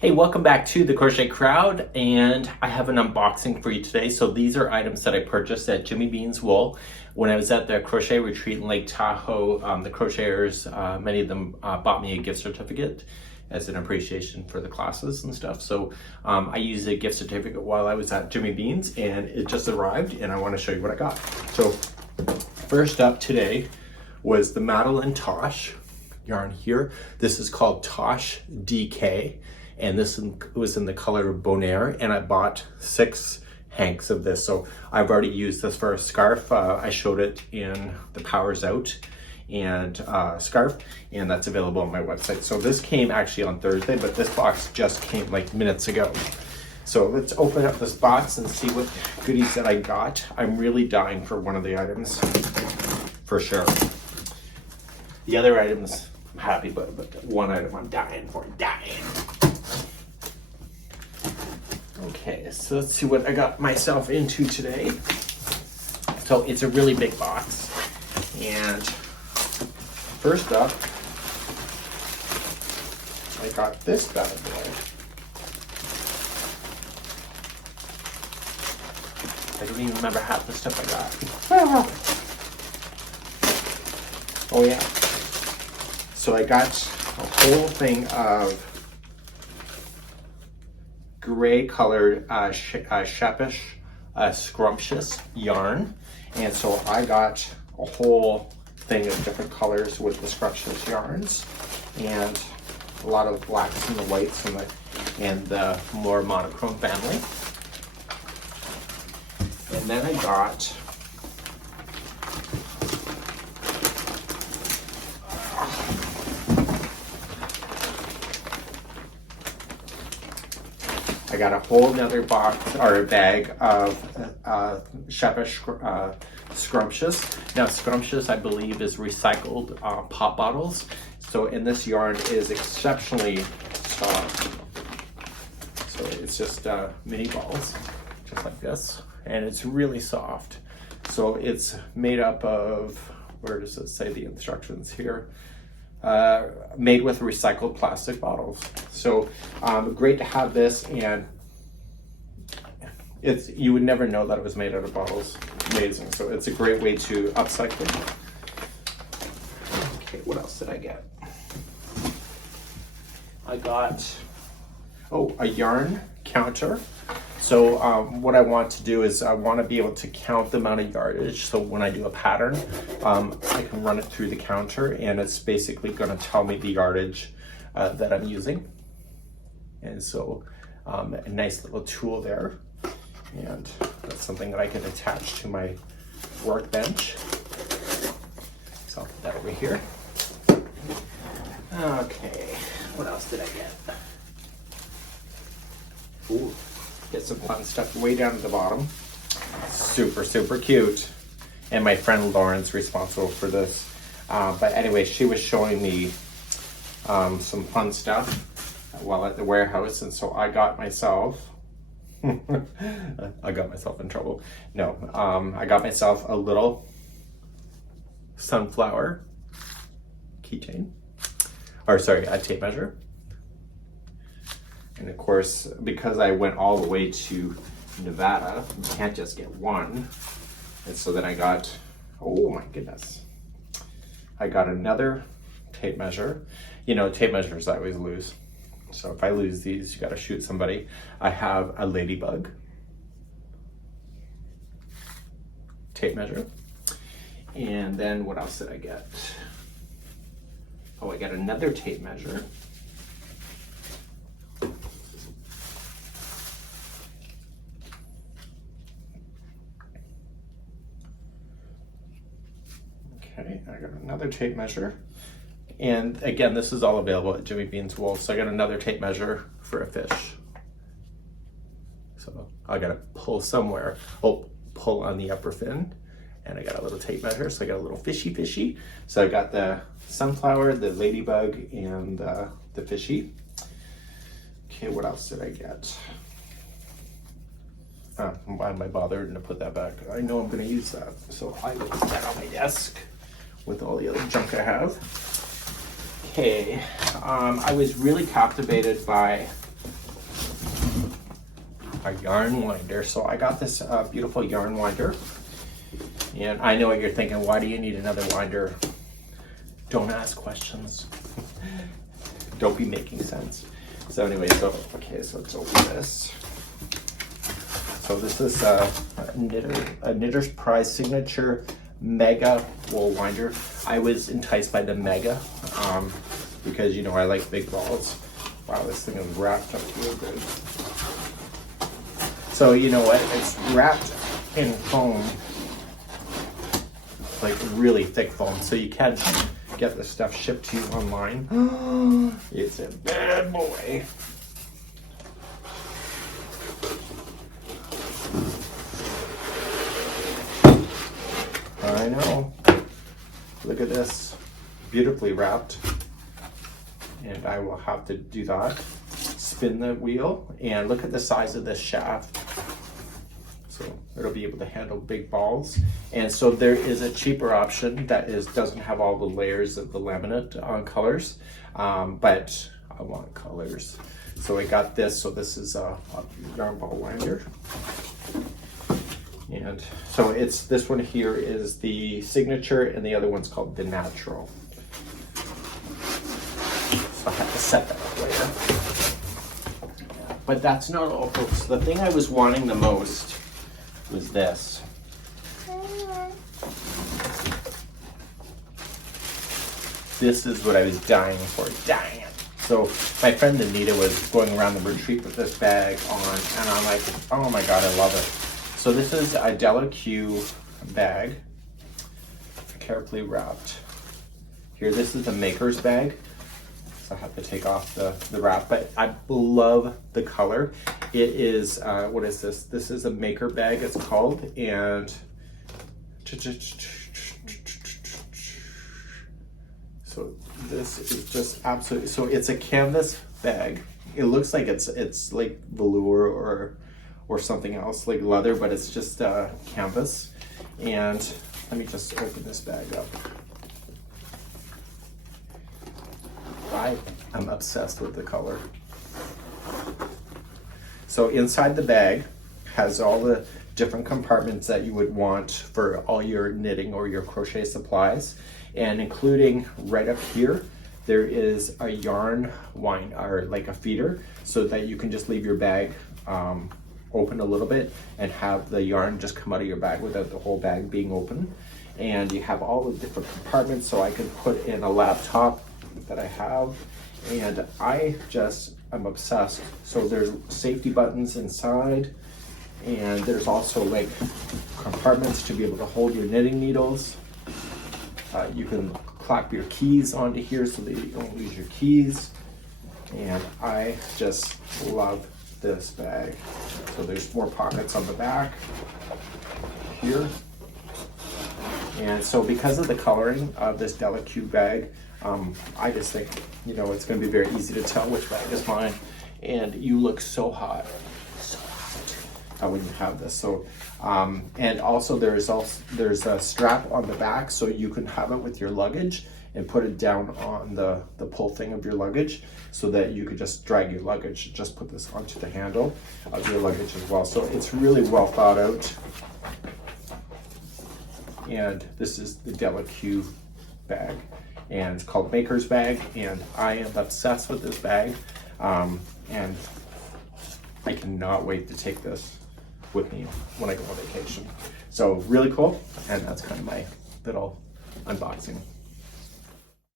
Hey, welcome back to the Crochet Crowd, and I have an unboxing for you today. So these are items that I purchased at Jimmy Bean's Wool when I was at the Crochet Retreat in Lake Tahoe. The Crocheters, many of them bought me a gift certificate as an appreciation for the classes and stuff. So I used a gift certificate while I was at Jimmy Bean's, and it just arrived, and I want to show you what I got. So first up today was the Madeline Tosh yarn here. This is called Tosh DK. And this was in the color Bonaire, and I bought 6 hanks of this. So I've already used this for a scarf. I showed it in the Powers Out and scarf, and that's available on my website. So this came actually on Thursday, but this box just came like minutes ago. So let's open up this box and see what goodies that I got. I'm really dying for one of the items, for sure. The other items I'm happy about, but one item I'm dying for, Okay, so let's see what I got myself into today. So it's a really big box. And first up, I got this bad boy. I don't even remember half the stuff I got. Oh yeah. So I got a whole thing of gray colored shepish scrumptious yarn, and so I got a whole thing of different colors with the scrumptious yarns, and a lot of blacks and the whites and the more monochrome family. And then I got a whole nother box or a bag of shepish scrumptious. Now scrumptious, I believe, is recycled pop bottles. So, and this yarn is exceptionally soft. So it's just mini balls, just like this, and it's really soft. So it's made up of, where does it say the instructions here? Made with recycled plastic bottles. So great to have this, and you would never know that it was made out of bottles. Amazing. So it's a great way to upcycle. Okay, what else did I get? I got a yarn counter. So what I want to do is I want to be able to count the amount of yardage. So when I do a pattern, I can run it through the counter, and it's basically going to tell me the yardage that I'm using. And so a nice little tool there. And that's something that I can attach to my workbench. So I'll put that over here. Okay, what else did I get? Ooh. Get some fun stuff way down at the bottom. Super, super cute. And my friend Lauren's responsible for this. But anyway, she was showing me some fun stuff while at the warehouse. And so I got myself, I got myself in trouble. No, I got myself a little sunflower keychain. Or sorry, a tape measure. And of course, because I went all the way to Nevada, you can't just get one. And so then I got, oh my goodness, I got another tape measure. You know, tape measures I always lose. So if I lose these, you gotta shoot somebody. I have a ladybug tape measure. And then what else did I get? Oh, I got another tape measure. Okay, I got another tape measure. And again, this is all available at Jimmy Bean's Wool. So I got another tape measure for a fish. So I gotta pull somewhere. Oh, pull on the upper fin. And I got a little tape measure, so I got a little fishy. So I got the sunflower, the ladybug, and the fishy. Okay, what else did I get? Why am I bothered to put that back? I know I'm gonna use that. So I will put that on my desk with all the other junk I have. Okay, I was really captivated by a yarn winder. So I got this beautiful yarn winder, and I know what you're thinking, why do you need another winder? Don't ask questions. Don't be making sense. So anyway, so let's open this. So this is a Knitter's Prize Signature Mega Wool Winder. I was enticed by the Mega because, you know, I like big balls. Wow, this thing is wrapped up real good. So you know what? It's wrapped in foam, like really thick foam, so you can get the stuff shipped to you online. It's a bad boy. I know. Look at this. Beautifully wrapped. And I will have to do that. Spin the wheel and look at the size of this shaft. So it'll be able to handle big balls. And so there is a cheaper option that doesn't have all the layers of the laminate colors, but I want colors. So I got this. So this is a yarn ball winder. And so this one here is the Signature and the other one's called the Natural. So I have to set that up later. But that's not all, folks. The thing I was wanting the most was this. This is what I was dying for. Dang it. So my friend Anita was going around the retreat with this bag on, and I'm like, oh my God, I love it. So this is a Della Q bag, carefully wrapped. Here, this is the maker's bag. So I have to take off the wrap, but I love the color. It is, what is this? This is a maker bag, it's called, and so this is just absolutely, so it's a canvas bag. It looks like it's like velour or something else like leather, but it's just canvas. And let me just open this bag up. I am obsessed with the color. So inside the bag has all the different compartments that you would want for all your knitting or your crochet supplies, and including right up here there is a yarn wind, or like a feeder, so that you can just leave your bag open a little bit and have the yarn just come out of your bag without the whole bag being open. And you have all the different compartments, so I can put in a laptop that I have, and I just am obsessed. So there's safety buttons inside, and there's also like compartments to be able to hold your knitting needles. You can clap your keys onto here so that you don't lose your keys, and I just love this bag. So there's more pockets on the back here. And so because of the coloring of this Della Q bag, I just think, you know, it's going to be very easy to tell which bag is mine. And you look so hot when you have this. So, and also there's a strap on the back, so you can have it with your luggage and put it down on the pull thing of your luggage, so that you could just drag your luggage. Just put this onto the handle of your luggage as well. So it's really well thought out. And this is the Della Q bag, and it's called Maker's Bag, and I am obsessed with this bag, and I cannot wait to take this with me when I go on vacation. So really cool, and that's kind of my little unboxing.